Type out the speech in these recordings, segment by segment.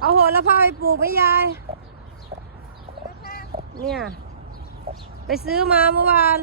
เอาโหระพาไปปลูกไหมยาย เนี่ย ไปซื้อมาเมื่อวาน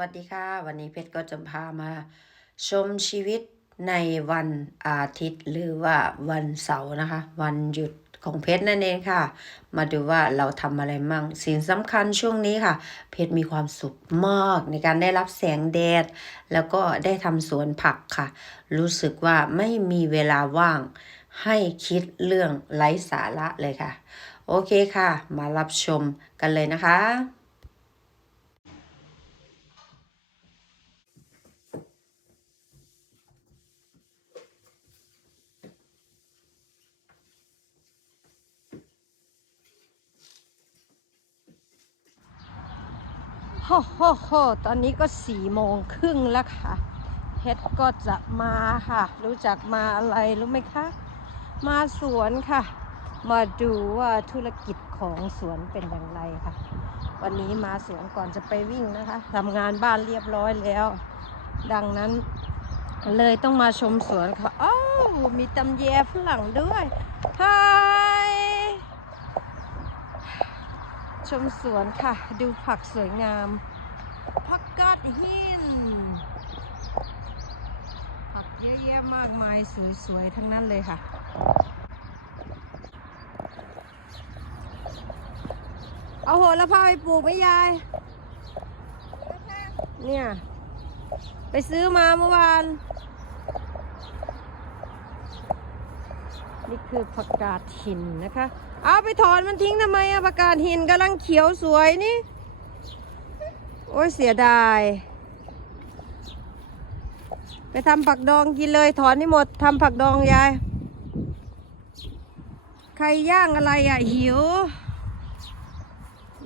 วัสดีค่ะ วันนี้เพชรก็จะพามา ชมชีวิตในวันอาทิตย์หรือว่าวันเสาร์นะคะ วันหยุดของเพชรนั่นเองค่ะ มาดูว่าเราทำอะไรมั่งสิ่งสำคัญช่วงนี้ค่ะ เพชรมีความสุขมากในการได้รับแสงแดด แล้วก็ได้ทำสวนผักค่ะ รู้สึกว่าไม่มีเวลาว่างให้คิดเรื่องไร้สาระเลยค่ะ โอเคค่ะ มารับชมกันเลยนะคะ ฮโฮโฮตอนนี้ก็สี่โมงครึ่งแล้วค่ะเพชรก็จะมาค่ะ รู้จักมาอะไรรู้ไหมคะ มาสวนค่ะ มาดูว่าธุรกิจของสวนเป็นอย่างไรค่ะ วันนี้มาสวนก่อนจะไปวิ่งนะคะทำงานบ้านเรียบร้อยแล้ว ดังนั้นเลยต้องมาชมสวนค่ะอ้าวมีตำแยฝรั่งด้วยฮาย ชมสวนค่ะ ดูผักสวยงามผักกาดหินผักเยอะแยะมากมายสวยๆ ทั้งนั้นเลยค่ะเอาโหระพาไปปลูกไหมยาย เนี่ย ไปซื้อมาเมื่อวาน นี่คือผักกาดหินนะคะ เอาไปถอนมันทิ้งทำไมอะผักกาดหินกำลังเขียวสวยนี่ โอ้ยเสียดาย ไปทำผักดองกินเลยถอนให้หมดทำผักดองยาย ใครย่างอะไรอะหิว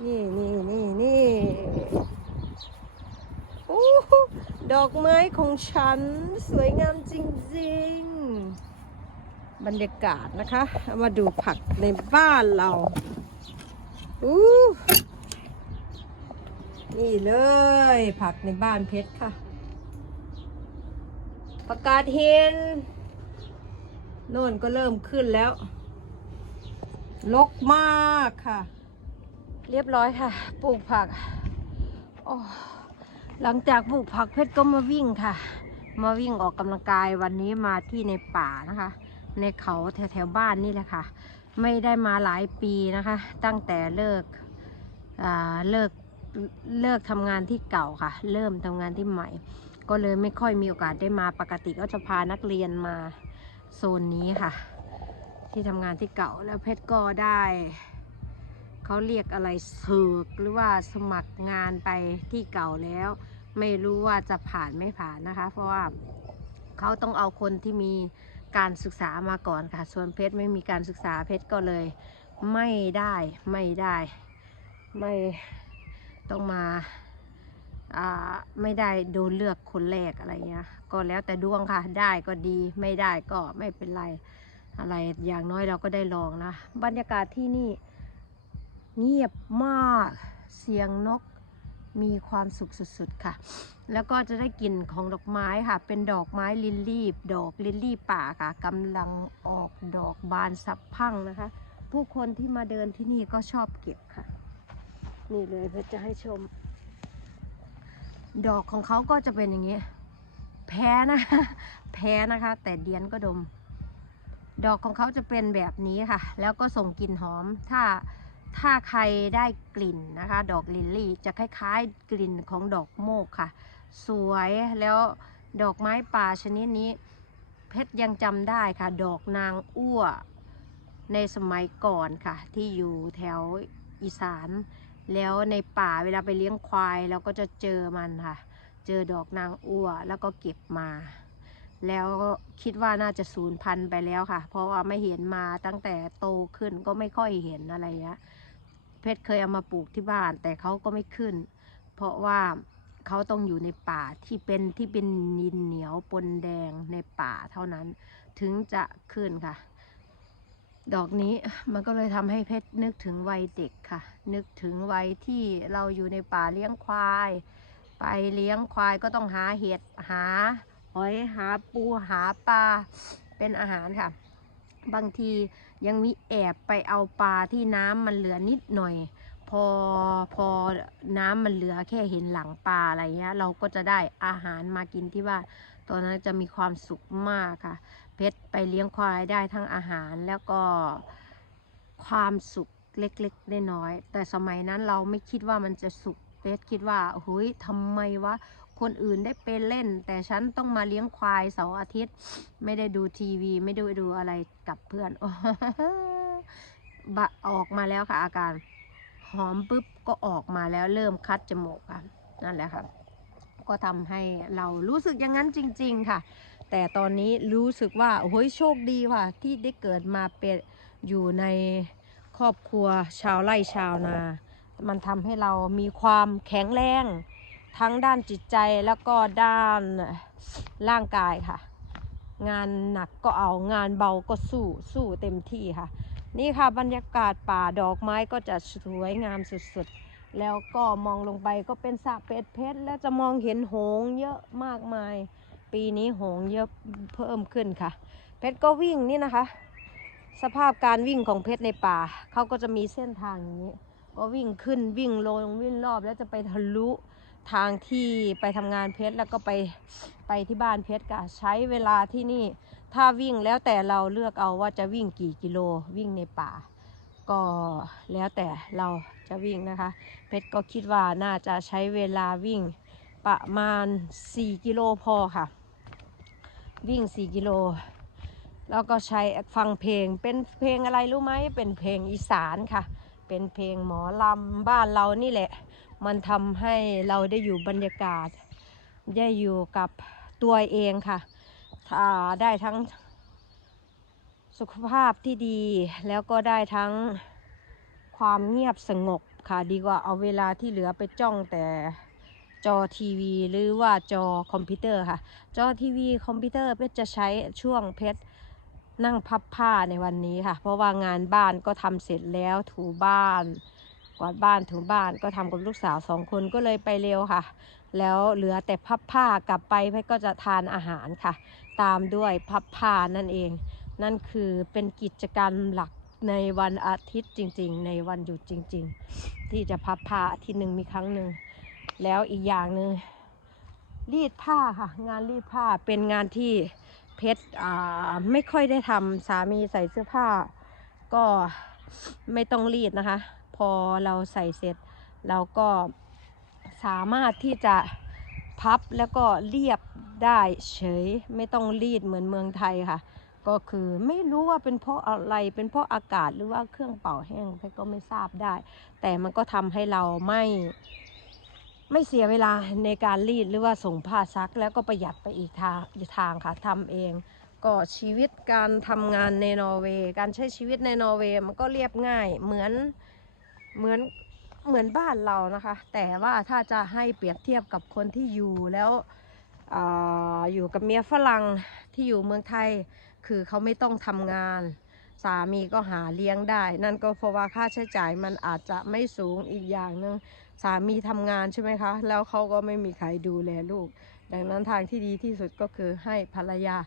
นี่นี่นี่นี่โอ้ดอกไม้ของฉันสวยงามจริงๆ บรรยากาศนะคะามาดูผักในบ้านเราอู้นี่เลย ผักในบ้านเพชรค่ะประกาศเห็นโน่นก็เริ่มขึ้นแล้วลกมากค่ะ เรียบร้อยค่ะ ปลูกผักหลังจากปลูกผักเพชรก็มาวิ่งค่ะ มาวิ่งออกกำลังกายวันนี้มาที่ในป่านะคะ ในเขาแถวแถวๆบ้านนี่แหละค่ะ ไม่ได้มาหลายปีนะคะ ตั้งแต่เลิกเลิกเลิกทำงานที่เก่าค่ะ เริ่มทำงานที่ใหม่ ก็เลยไม่ค่อยมีโอกาสได้มาปกติก็จะพานักเรียนมาโซนนี้ค่ะ ที่ทำงานที่เก่าแล้วเพชรก็ได้เขาเรียกอะไรเสกหรือว่าสมัครงานไปที่เก่าแล้ว ไม่รู้ว่าจะผ่านไม่ผ่านนะคะ เพราะว่าเขาต้องเอาคนที่มี การศึกษามาก่อนค่ะ ส่วนเพชรไม่มีการศึกษาเพชรก็เลยไม่ได้ไม่ได้ไม่ต้องมาไม่ได้โดนเลือกคนแรกอะไรเงี้ยก็แล้วแต่ดวงค่ะได้ก็ดีไม่ได้ก็ไม่เป็นไรอะไรอย่างน้อยเราก็ได้ลองนะ บรรยากาศที่นี่เงียบมากเสียงนก มีความสุขสุดๆค่ะ แล้วก็จะได้กลิ่นของดอกไม้ค่ะ เป็นดอกไม้ลิลลี่ดอกลิลลี่ป่าค่ะกำลังออกดอกบานสับพังนะคะ ผู้คนที่มาเดินที่นี่ก็ชอบเก็บค่ะ นี่เลยเพื่อจะให้ชม ดอกของเขาก็จะเป็นอย่างนี้ แพ้นะแพ้นะคะ แต่เดียนก็ดม ดอกของเขาจะเป็นแบบนี้ค่ะ แล้วก็ส่งกลิ่นหอม ถ้า ถ้าใครได้กลิ่นนะคะ ดอกลิลลี่จะคล้ายๆ กลิ่นของดอกโมกค่ะ สวยแล้วดอกไม้ป่าชนิดนี้ เพชรยังจำได้ค่ะ ดอกนางอ้วในสมัยก่อนค่ะ ที่อยู่แถวอีสาน แล้วในป่าเวลาไปเลี้ยงควายเราก็จะเจอมันค่ะ เจอดอกนางอ้วแล้วก็เก็บมา แล้วคิดว่าน่าจะสูญพันธุ์ไปแล้วค่ะ เพราะว่าไม่เห็นมาตั้งแต่โตขึ้นก็ไม่ค่อยเห็นอะไรเงี้ย เพชรเคยเอามาปลูกที่บ้าน แต่เขาก็ไม่ขึ้น เพราะว่าเขาต้องอยู่ในป่าที่เป็นที่เป็นนินเหนียวปนแดงในป่าเท่านั้นถึงจะขึ้นค่ะ ดอกนี้มันก็เลยทำให้เพชรนึกถึงวัยเด็กค่ะ นึกถึงวัยที่เราอยู่ในป่าเลี้ยงควาย ไปเลี้ยงควายก็ต้องหาเห็ดหาหอยหาปูหาปลาเป็นอาหารค่ะ บางทียังมีแอบไปเอาปลาที่น้ำมันเหลือนิดหน่อย พอพอน้ำมันเหลือแค่เห็นหลังปลาอะไรเงี้ยเราก็จะได้อาหารมากินที่บ้านตอนนั้นจะมีความสุขมากค่ะ เพชรไปเลี้ยงควายได้ทั้งอาหารแล้วก็ความสุขเล็กๆน้อยๆแต่สมัยนั้นเราไม่คิดว่ามันจะสุขเพชรคิดว่าเฮ้ยทำไมวะ คนอื่นได้ไปเล่น แต่ฉันต้องมาเลี้ยงควายเสาร์อาทิตย์ ไม่ได้ดูทีวี ไม่ได้ดูอะไรกับเพื่อนบะออกมาแล้วค่ะ อาการ หอมปุ๊บก็ออกมาแล้วเริ่มคัดจมูกค่ะนั่นแหละค่ะ ก็ทำให้เรารู้สึกอย่างนั้นจริง ๆ ค่ะ แต่ตอนนี้รู้สึกว่าโอ้ยโชคดีว่ะที่ได้เกิดมาเป็นอยู่ในครอบครัวชาวไร่ชาวนา มันทำให้เรามีความแข็งแรง ทั้งด้านจิตใจแล้วก็ด้านร่างกายค่ะ งานหนักก็เอางานเบาก็สู้สู้เต็มที่ค่ะ นี่ค่ะบรรยากาศป่าดอกไม้ก็จะสวยงามสุดๆ แล้วก็มองลงไปก็เป็นสระเป็ดเพชรและจะมองเห็นหงเยอะมากมาย ปีนี้หงเยอะเพิ่มขึ้นค่ะ เพชรก็วิ่งนี่นะคะ สภาพการวิ่งของเพชรในป่าเขาก็จะมีเส้นทางอย่างนี้ ก็วิ่งขึ้นวิ่งลงวิ่งรอบแล้วจะไปทะลุ ทางที่ไปทำงานเพชรแล้วก็ไปไปที่บ้านเพชรก็ใช้เวลาที่นี่ถ้าวิ่งแล้วแต่เราเลือกเอาว่าจะวิ่งกี่กิโลวิ่งในป่า ก็แล้วแต่เราจะวิ่งนะคะ เพชรก็คิดว่าน่าจะใช้เวลาวิ่งประมาณ 4 กิโลพอค่ะ วิ่ง 4 กิโล แล้วก็ใช้ฟังเพลงเป็นเพลงอะไรรู้ไหมเป็นเพลงอีสานค่ะ เป็นเพลงหมอลำบ้านเรานี่แหละ มันทำให้เราได้อยู่บรรยากาศ ได้อยู่กับตัวเองค่ะอ่าได้ทั้งสุขภาพที่ดี แล้วก็ได้ทั้งความเงียบสงบค่ะ ดีกว่าเอาเวลาที่เหลือไปจ้องแต่จอทีวี หรือว่าจอคอมพิวเตอร์ค่ะ จอทีวีคอมพิวเตอร์เพชรจะใช้ช่วงเพชรนั่งพับผ้าในวันนี้ค่ะ เพราะว่างานบ้านก็ทำเสร็จแล้วถูบ้าน กวาดบ้านถูบ้านก็ทำกับลูกสาวสองคนก็เลยไปเร็วค่ะ แล้วเหลือแต่พับผ้ากลับไปเพชรก็จะทานอาหารค่ะ ตามด้วยพับผ้านั่นเอง นั่นคือเป็นกิจกรรมหลักในวันอาทิตย์จริง ๆ ในวันหยุดจริง ๆ ที่จะพับผ้าทิตย์หนึ่งมีครั้งหนึ่งแล้วอีกอย่างหนึ่งรีดผ้าค่ะ งานรีดผ้าเป็นงานที่เพชรไม่ค่อยได้ทำสามีใส่เสื้อผ้า ก็ไม่ต้องรีดนะคะ พอเราใส่เสร็จ เราก็สามารถที่จะพับแล้วก็เรียบได้เฉยไม่ต้องรีดเหมือนเมืองไทยค่ะ ก็คือไม่รู้ว่าเป็นเพราะอะไรเป็นเพราะอากาศหรือว่าเครื่องเป่าแห้งเพชรก็ไม่ทราบได้ แต่มันก็ทำให้เราไม่ไม่เสียเวลาในการรีดหรือว่าส่งผ้าซักแล้วก็ประหยัดไปอีกทางทางค่ะทำเอง ก็ชีวิตการทำงานในนอร์เวย์การใช้ชีวิตในนอร์เวย์มันก็เรียบง่ายเหมือน เหมือนเหมือนบ้านเรานะคะ แต่ว่าถ้าจะให้เปรียบเทียบกับคนที่อยู่แล้วออยู่กับเมียฝรั่งที่อยู่เมืองไทย คือเขาไม่ต้องทำงาน สามีก็หาเลี้ยงได้ นั่นก็เพราะว่าค่าใช้จ่ายมันอาจจะไม่สูงอีกอย่างหนึ่งสามีทำงานใช่ไหมคะ แล้วเขาก็ไม่มีใครดูแลลูก ดังนั้นทางที่ดีที่สุดก็คือให้ภรรยา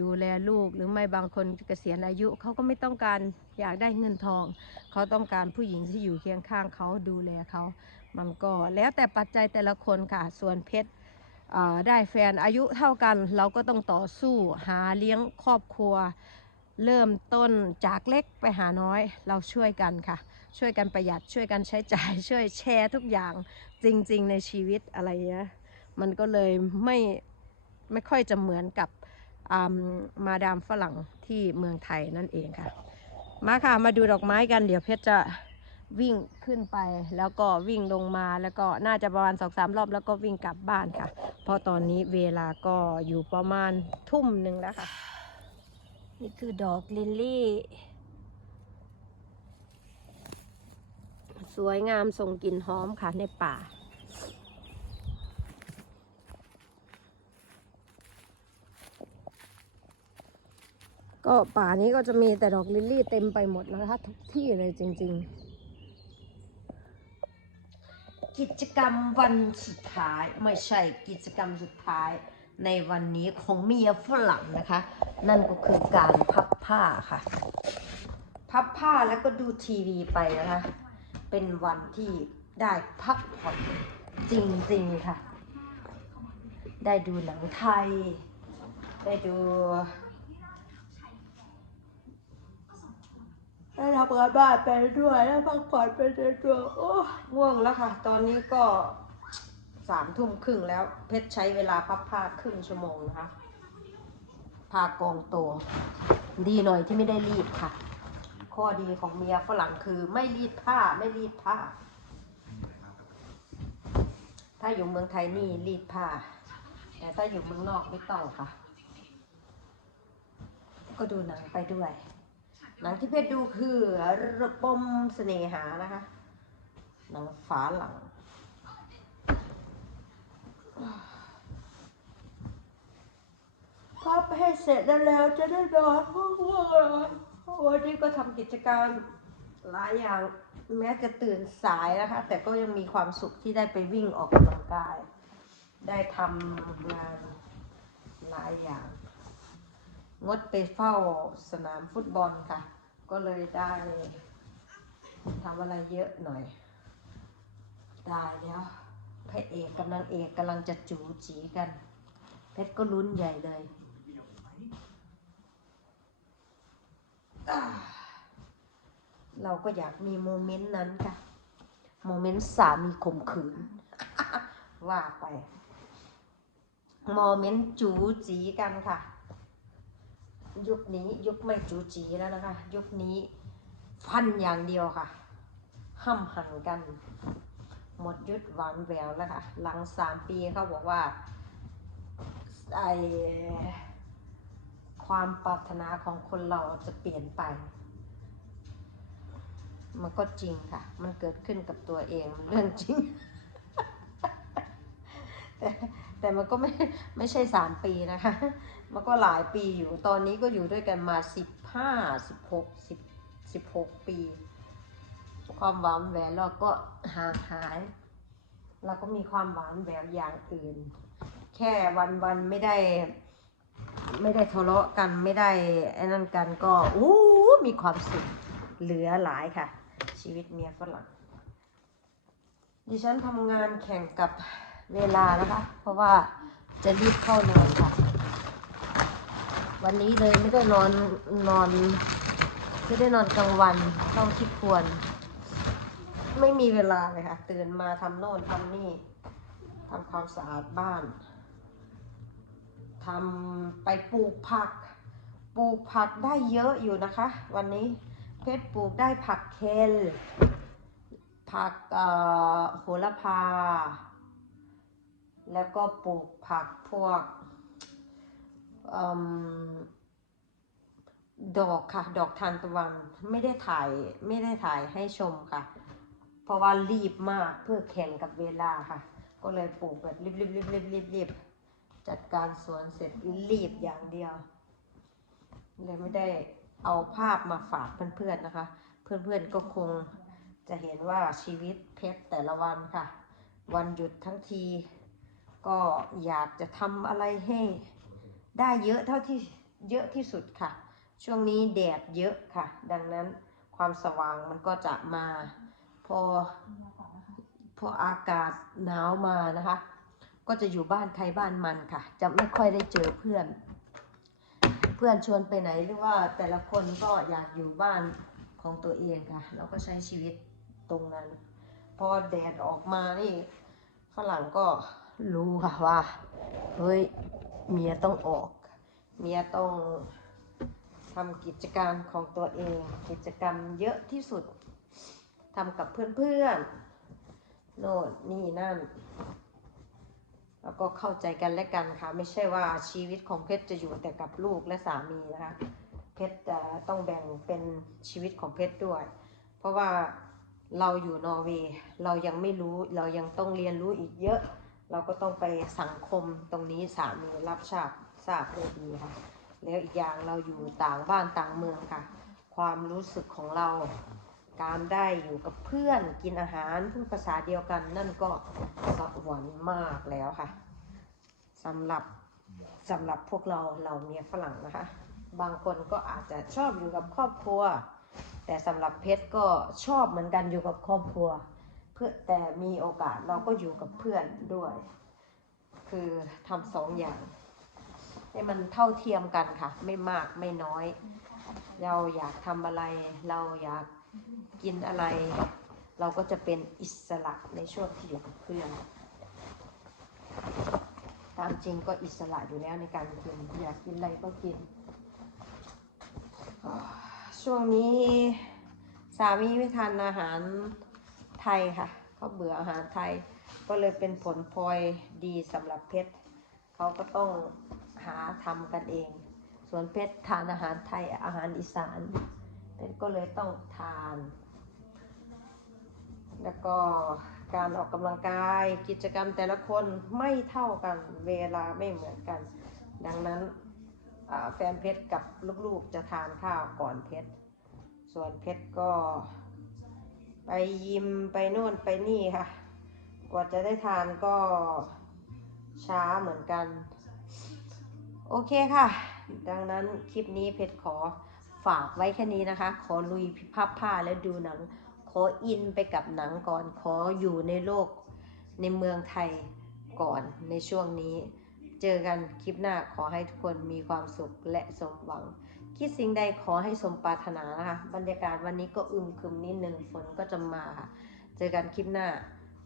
ดูแลลูก หรือไม่บางคนเกษียณอายุเขาก็ไม่ต้องการ อยากได้เงินทอง เขาต้องการผู้หญิงที่อยู่เคียงข้างเขาดูแลเขามันก็แล้วแต่ปัจจัยแต่ละคนค่ะ ส่วนเพชรได้แฟนอายุเท่ากันเราก็ต้องต่อสู้หาเลี้ยงครอบครัว เริ่มต้นจากเล็กไปหาน้อยเราช่วยกันค่ะ ช่วยกันประหยัดช่วยกันใช้จ่าย ช่วยแชร์ทุกอย่างจริง ๆ ในชีวิตอะไรเงี้ยมันก็เลยไม่ไม่ค่อยจะเหมือนกับมาดามฝรั่งที่เมืองไทยนั่นเองค่ะ มาค่ะมาดูดอกไม้กันเดี๋ยวเพชรจะวิ่งขึ้นไป แล้วก็วิ่งลงมาแล้วก็น่าจะประมาณสองสามรอบแล้วก็วิ่งกลับบ้านค่ะ เพราะตอนนี้เวลาก็อยู่ประมาณทุ่มหนึ่งแล้วค่ะ นี่คือดอกลิลลี่ สวยงามส่งกลิ่นหอมค่ะในป่า ก็ป่านี้ก็จะมีแต่ดอกลิลลี่เต็มไปหมดนะคะ ทุกที่เลยจริง ๆ กิจกรรมวันสุดท้ายไม่ใช่กิจกรรมสุดท้ายในวันนี้ของเมียฝรั่งนะคะ นั่นก็คือการพับผ้าค่ะ พับผ้าแล้วก็ดูทีวีไปนะคะ เป็นวันที่ได้พักผ่อนจริงๆค่ะ ได้ดูหนังไทย ได้ดู ได้ทำงานบ้านไปด้วยได้พักผ่อนไปด้วยโอ้ง่วงแล้วค่ะ ตอนนี้ก็สามทุ่มครึ่งแล้ว เพชรใช้เวลาพับผ้าครึ่งชั่วโมงนะคะผ้ากองโต ดีหน่อยที่ไม่ได้รีดค่ะ ข้อดีของเมียฝรั่งคือไม่รีดผ้าไม่รีดผ้า ถ้าอยู่เมืองไทยนี่รีดผ้า แต่ถ้าอยู่เมืองนอกไม่ต้องค่ะ ก็ดูหนังไปด้วย หนังที่เพชรดูคือระบมเสน่หานะคะ หนังฝาหลัง พับให้เสร็จแล้วจะได้นอนง่วงเลยวันนี้ก็ทำกิจการหลายอย่างแม้จะตื่นสายนะคะ แต่ก็ยังมีความสุขที่ได้ไปวิ่งออกกำลังกาย ได้ทำงานหลายอย่าง งดไปเฝ้าสนามฟุตบอลค่ะ ก็เลยได้ทำอะไรเยอะหน่อย ได้แล้วพระเอกกับนางเอกกำลังจะจูจีกัน เพชรก็ลุ้นใหญ่เลยเราก็อยากมีโมเมนต์นั้นค่ะ โมเมนต์สามีข่มขืน ว่าไป โมเมนต์จูจีกันค่ะ ยุคนี้ยุคไม่จูจีแล้วนะคะ ยุคนี้ฟันอย่างเดียวค่ะ ห้ำหันกัน หมดยุดหวานแววแล้วค่ะ หลังสามปีเขาบอกว่าไอความปรารถนาของคนเราจะเปลี่ยนไป มันก็จริงค่ะ มันเกิดขึ้นกับตัวเองเรื่องจริง แต่ แต่มันก็ไม่ไม่ใช่สามปีนะคะ มันก็หลายปีอยู่ ตอนนี้ก็อยู่ด้วยกันมาสิบห้าสิบหกสิบสิบหกปี ความหวานแหวนเราก็ห่างหายเราก็มีความหวานแหววอย่างอื่น แค่วันวันๆไม่ได้ ไม่ได้ทะเลาะกันไม่ได้ไอ้นั่นกันก็อู้มีความสุขเหลือหลายค่ะ ชีวิตเมียฝรั่งดิฉันทำงานแข่งกับ เวลานะคะ เพราะว่าจะรีบเข้านอนค่ะ วันนี้เลยไม่ได้นอนนอนไม่ได้นอนกลางวันเท่าที่ควร ไม่มีเวลาเลยค่ะ ตื่นมาทำโน่นทำนี่ทำความสะอาดบ้านทำไปปลูกผัก ปลูกผักได้เยอะอยู่นะคะ วันนี้เพชรปลูกได้ผักเคลผักโหระพา แล้วก็ปลูกผักพวกอดอกค่ะ ดอกทานตะวันไม่ได้ถ่ายไม่ได้ถ่ายให้ชมค่ะ เพราะว่ารีบมากเพื่อแข่งกับเวลาค่ะ ก็เลยปลูกแบบรีบรีบรีบรีบรีบรีบจัดการสวนเสร็จรีบอย่างเดียว เลยไม่ได้เอาภาพมาฝากเพื่อนๆนะคะ เพื่อนๆก็คงจะเห็นว่าชีวิตเพชรแต่ละวันค่ะ วันหยุดทั้งที ก็อยากจะทำอะไรให้ได้เยอะเท่าที่เยอะที่สุดค่ะ ช่วงนี้แดดเยอะค่ะ ดังนั้นความสว่างมันก็จะมาพอพออากาศหนาวมานะคะ ก็จะอยู่บ้านใครบ้านมันค่ะ จะไม่ค่อยได้เจอเพื่อน เพื่อนชวนไปไหนหรือว่าแต่ละคนก็อยากอยู่บ้านของตัวเองค่ะแล้วก็ใช้ชีวิตตรงนั้น พอแดดออกมานี่ฝรั่งก็ รู้ค่ะว่า เฮ้ย เมียต้องออก เมียต้องทำกิจการของตัวเอง กิจกรรมเยอะที่สุดทำกับเพื่อนๆ โน่นนี่นั่น แล้วก็เข้าใจกันและกันค่ะ ไม่ใช่ว่าชีวิตของเพชรจะอยู่แต่กับลูกและสามีนะคะ เพชรจะต้องแบ่งเป็นชีวิตของเพชรด้วย เพราะว่าเราอยู่นอร์เวย์เรายังไม่รู้เรายังต้องเรียนรู้อีกเยอะ เราก็ต้องไปสังคมตรงนี้สามีรับทราบทราบด้ดีค่ะ แล้วอีกอย่างเราอยู่ต่างบ้านต่างเมืองค่ะ ความรู้สึกของเรา การได้อยู่กับเพื่อนกินอาหารพูดภาษาเดียวกัน นั่นก็สวรรค์มากแล้วค่ะสำหรับสำหรับพวกเราเราเมียฝรั่งนะคะ บางคนก็อาจจะชอบอยู่กับครอบครัว แต่สำหรับเพชรก็ชอบเหมือนกันอยู่กับครอบครัว พื่อแต่มีโอกาสเราก็อยู่กับเพื่อนด้วย คือทำสองอย่างให้มันเท่าเทียมกันค่ะ ไม่มากไม่น้อย เราอยากทำอะไร เราอยากกินอะไร เราก็จะเป็นอิสระในช่วงที่อยู่กับเพื่อนตามจริงก็อิสระอยู่แล้วในการกินอยากกินอะไรก็กิน ช่วงนี้สามีไม่ทานอาหาร ยค่ะเขาเบื่ออาหารไทย ก็เลยเป็นผลพลอยดีสำหรับเพชรเขาก็ต้องหาทำกันเอง ส่วนเพชรทานอาหารไทยอาหารอีสานเพชรก็เลยต้องทาน แล้วก็การออกกำลังกายกิจกรรมแต่ละคนไม่เท่ากันเวลาไม่เหมือนกัน ดังนั้นแฟนเพชรกับลูกๆจะทานข้าวก่อนเพชรส่วนเพชรก็ ไปยิมไปโน่นไปนี่ค่ะ กว่าจะได้ทานก็ช้าเหมือนกัน โอเคค่ะ ดังนั้นคลิปนี้เพชรขอฝากไว้แค่นี้นะคะ ขอลุยพับผ้าและดูหนัง ขออินไปกับหนังก่อน ขออยู่ในโลกในเมืองไทยก่อนในช่วงนี้ เจอกันคลิปหน้าขอให้ทุกคนมีความสุขและสมหวัง คิดสิ่งใดขอให้สมปรารถนานะคะ บรรยากาศวันนี้ก็อึมครึมนิดนึงฝนก็จะมาค่ะ เจอกันคลิปหน้า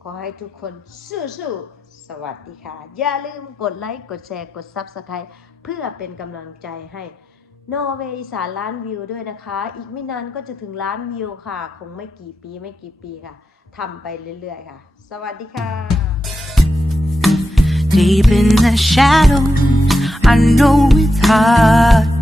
ขอให้ทุกคนสู้ๆสวัสดีค่ะ อย่าลืมกดไลค์ กดแชร์ กด Subscribe เพื่อเป็นกำลังใจให้นอร์เวย์อีสานล้านวิวด้วยนะคะ อีกไม่นานก็จะถึงล้านวิวค่ะ คงไม่กี่ปีไม่กี่ปีค่ะทำไปเรื่อยๆค่ะ สวัสดีค่ะ Deep in the shadows, I know it's hard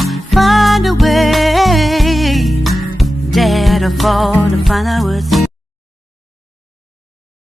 find a way. Dare to fall to find a